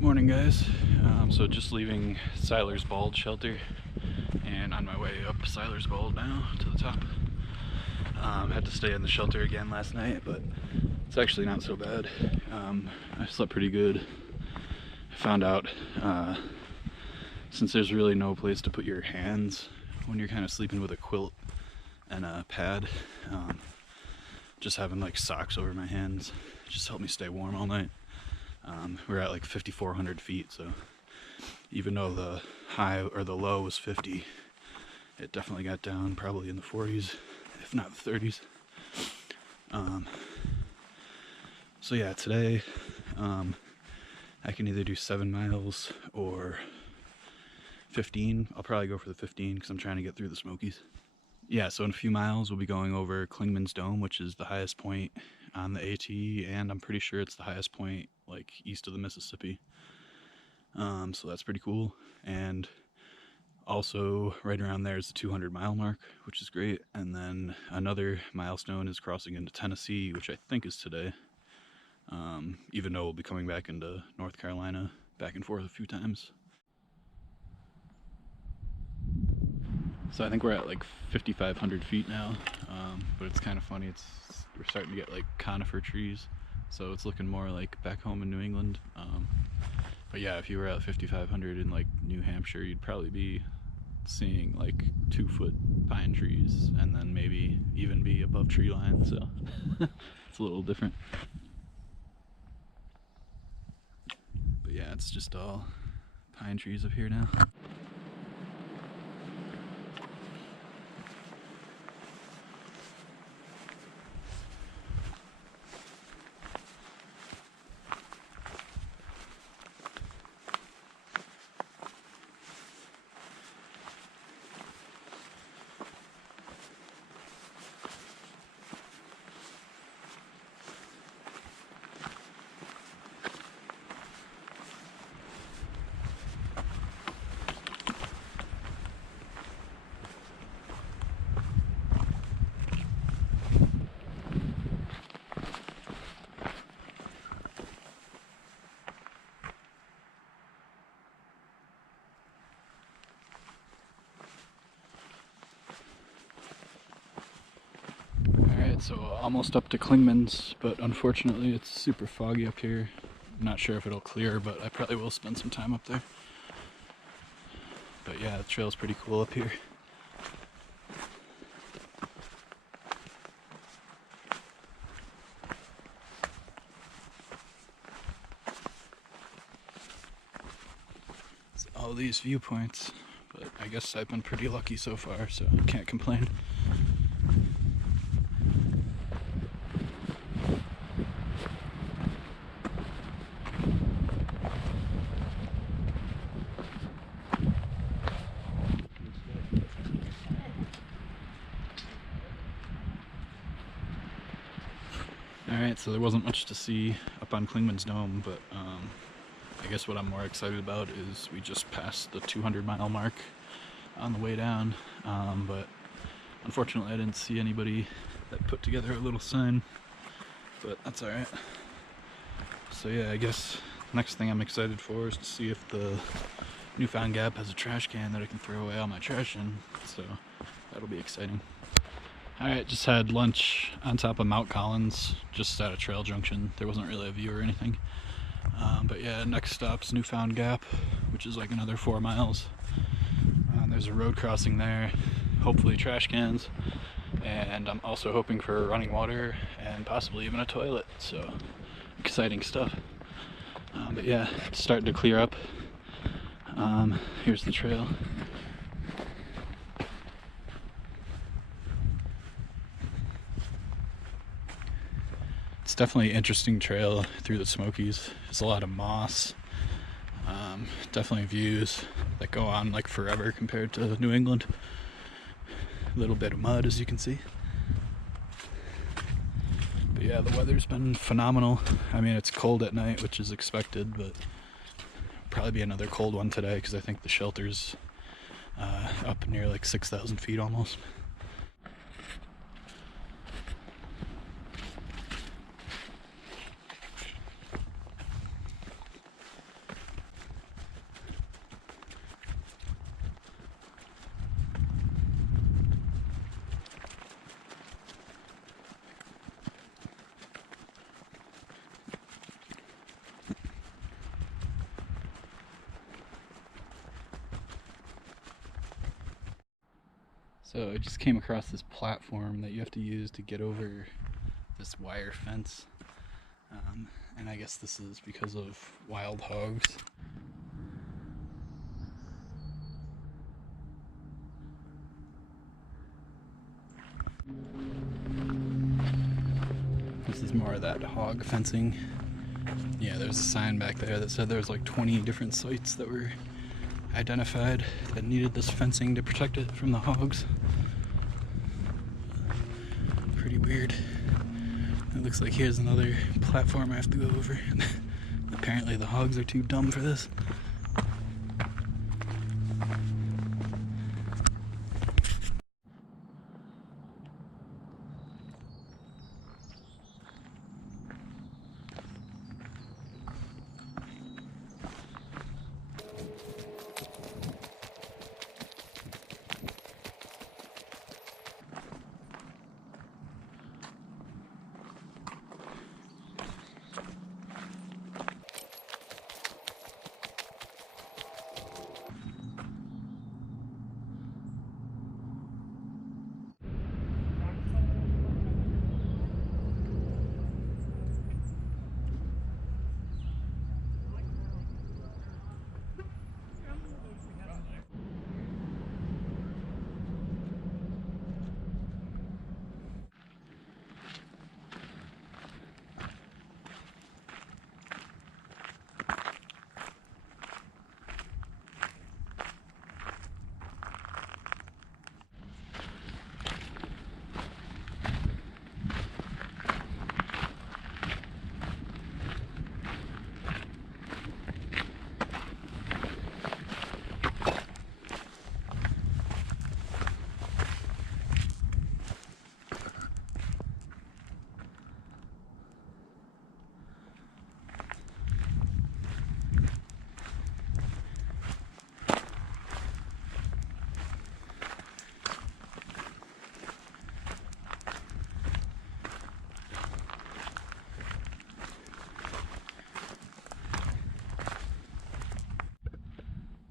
Morning, guys. So just leaving Siler's Bald shelter and on my way up Siler's Bald now to the top. Had to stay in the shelter again last night, but it's actually not so bad. I slept pretty good. I found out since there's really no place to put your hands when you're kind of sleeping with a quilt and a pad, just having like socks over my hands just helped me stay warm all night. We're at like 5,400 feet, so even though the high or the low was 50, it definitely got down probably in the 40s, if not the 30s. So yeah, today I can either do 7 miles or 15. I'll probably go for the 15 because I'm trying to get through the Smokies. Yeah, so in a few miles we'll be going over Clingman's Dome, which is the highest point on the AT, and I'm pretty sure it's the highest point like east of the Mississippi. So that's pretty cool. And also right around there is the 200-mile mark, which is great. And then another milestone is crossing into Tennessee, which I think is today. Even though we'll be coming back into North Carolina back and forth a few times. So I think we're at like 5,500 feet now, but it's kind of funny. We're starting to get like conifer trees, so it's looking more like back home in New England. But yeah, if you were at 5,500 in like New Hampshire, you'd probably be seeing like 2-foot pine trees, and then maybe even be above tree line. So it's a little different. But yeah, it's just all pine trees up here now. So almost up to Clingman's, but unfortunately it's super foggy up here. I'm not sure if it'll clear, but I probably will spend some time up there. But yeah, the trail's pretty cool up here. It's all these viewpoints, but I guess I've been pretty lucky so far, so I can't complain. Alright, so there wasn't much to see up on Clingman's Dome, but I guess what I'm more excited about is we just passed the 200-mile mark on the way down, but unfortunately I didn't see anybody that put together a little sign, but that's alright. So yeah, I guess next thing I'm excited for is to see if the Newfound Gap has a trash can that I can throw away all my trash in, so that'll be exciting. Alright, just had lunch on top of Mount Collins, just at a trail junction. There wasn't really a view or anything. But yeah, next stop's Newfound Gap, which is like another 4 miles. There's a road crossing there, hopefully trash cans, and I'm also hoping for running water and possibly even a toilet, so exciting stuff. But yeah, it's starting to clear up. Here's the trail. It's definitely an interesting trail through the Smokies. There's a lot of moss, definitely views that go on like forever compared to New England. A little bit of mud, as you can see. But yeah, the weather's been phenomenal. I mean, it's cold at night, which is expected, but probably be another cold one today because I think the shelter's up near like 6,000 feet almost. So I just came across this platform that you have to use to get over this wire fence. And I guess this is because of wild hogs. This is more of that hog fencing. Yeah, there's a sign back there that said there was like 20 different sites that were identified that needed this fencing to protect it from the hogs. Pretty weird. It looks like here's another platform I have to go over. Apparently the hogs are too dumb for this.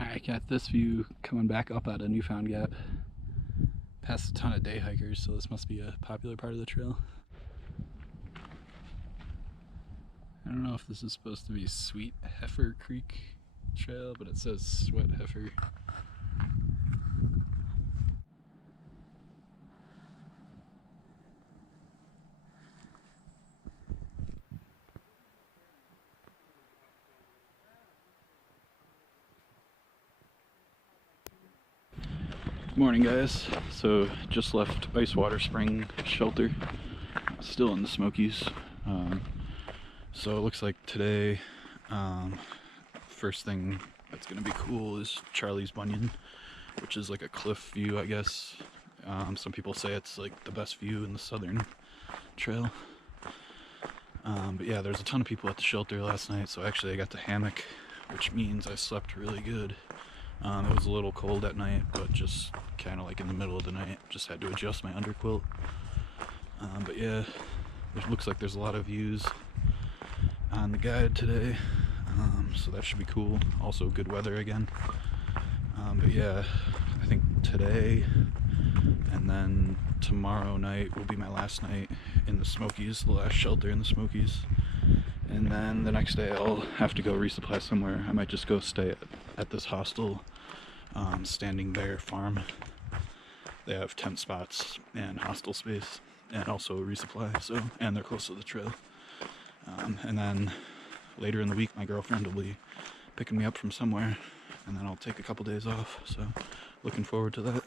Alright, got this view coming back up out of Newfound Gap. Past a ton of day hikers, so this must be a popular part of the trail. I don't know if this is supposed to be Sweet Heifer Creek Trail, but it says Sweat Heifer. Morning guys, so just left Ice Water Spring Shelter, still in the Smokies. So it looks like today, first thing that's gonna be cool is Charlie's Bunyan, which is like a cliff view, I guess. Some people say it's like the best view in the southern trail. But yeah, there's a ton of people at the shelter last night, so actually I got the hammock, which means I slept really good. It was a little cold at night, but just kind of like in the middle of the night, just had to adjust my underquilt. But yeah, it looks like there's a lot of views on the guide today, so that should be cool. Also good weather again. But yeah, I think today and then tomorrow night will be my last night in the Smokies, the last shelter in the Smokies. And then the next day I'll have to go resupply somewhere. I might just go stay at this hostel, Standing Bear Farm. They have tent spots and hostel space and also resupply, so, and they're close to the trail. And then later in the week my girlfriend will be picking me up from somewhere, and then I'll take a couple days off, so looking forward to that.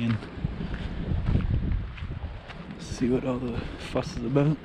Canyon. See what all the fuss is about.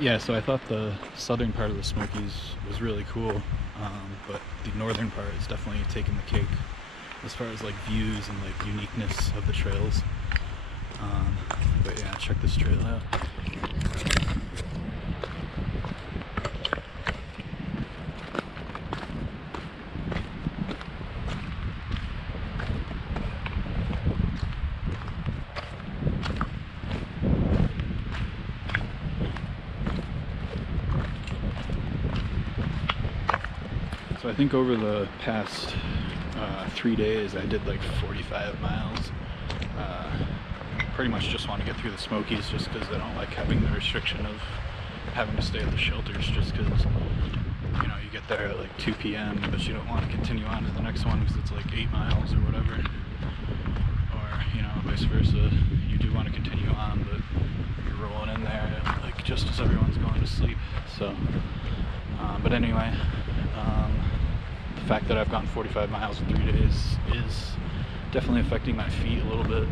Yeah, so I thought the southern part of the Smokies was really cool, but the northern part is definitely taking the cake as far as like views and like uniqueness of the trails. But yeah, check this trail out. So I think over the past 3 days I did like 45 miles. Pretty much just want to get through the Smokies just because I don't like having the restriction of having to stay at the shelters, just because, you know, you get there at like 2 p.m. but you don't want to continue on to the next one because it's like 8 miles or whatever. Or, you know, vice versa. You do want to continue on, but you're rolling in there like just as everyone's going to sleep. So, but anyway, the fact that I've gone 45 miles in 3 days is definitely affecting my feet a little bit.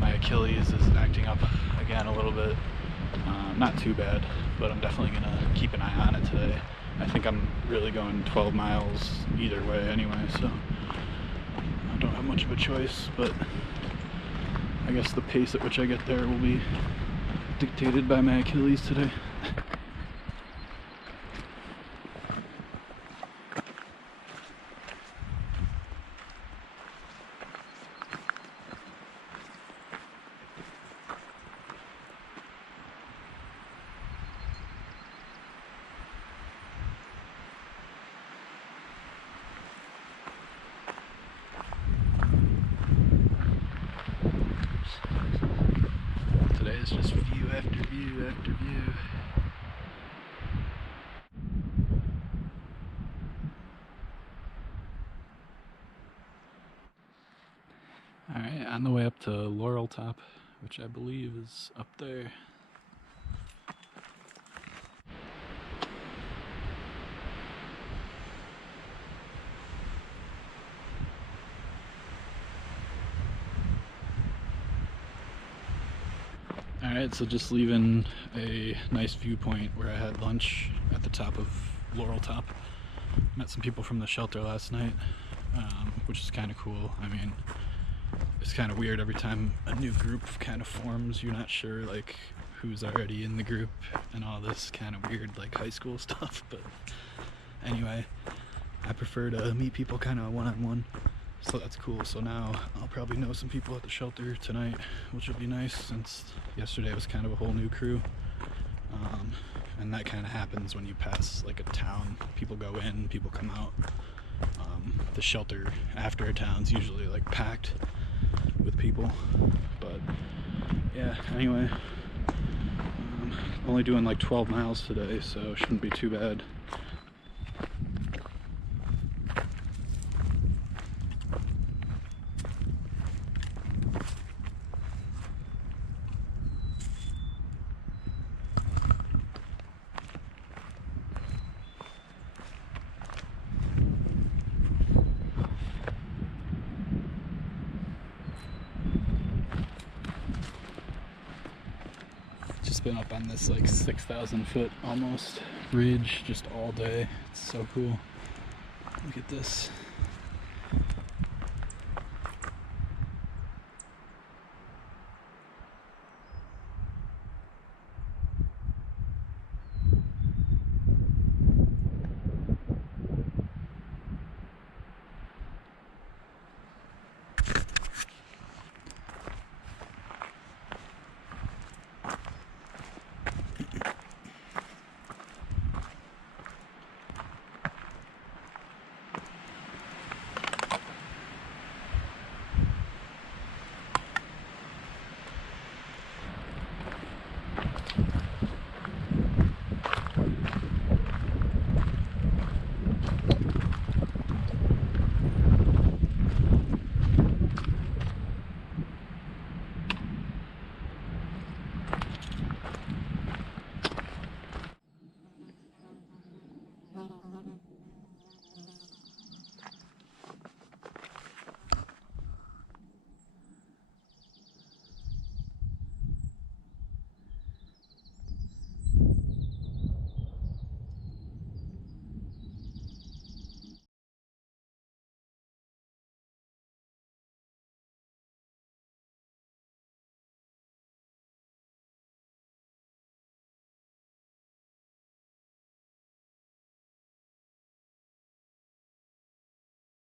My Achilles is acting up again a little bit. Not too bad, but I'm definitely gonna keep an eye on it today. I think I'm really going 12 miles either way anyway, so I don't have much of a choice, but I guess the pace at which I get there will be dictated by my Achilles today. It's just view after view after view. Alright, on the way up to Laurel Top, which I believe is up there. Alright, so just leaving a nice viewpoint where I had lunch at the top of Laurel Top. Met some people from the shelter last night, which is kind of cool. I mean, it's kind of weird every time a new group kind of forms. You're not sure like who's already in the group and all this kind of weird like high school stuff. But anyway, I prefer to meet people kind of one-on-one. So that's cool. So now I'll probably know some people at the shelter tonight, which will be nice since yesterday was kind of a whole new crew. And that kind of happens when you pass like a town. People go in, people come out. The shelter after a town's usually like packed with people. But yeah, anyway, Only doing like 12 miles today, so shouldn't be too bad. Just been up on this like 6,000 foot almost ridge just all day. It's so cool. Look at this.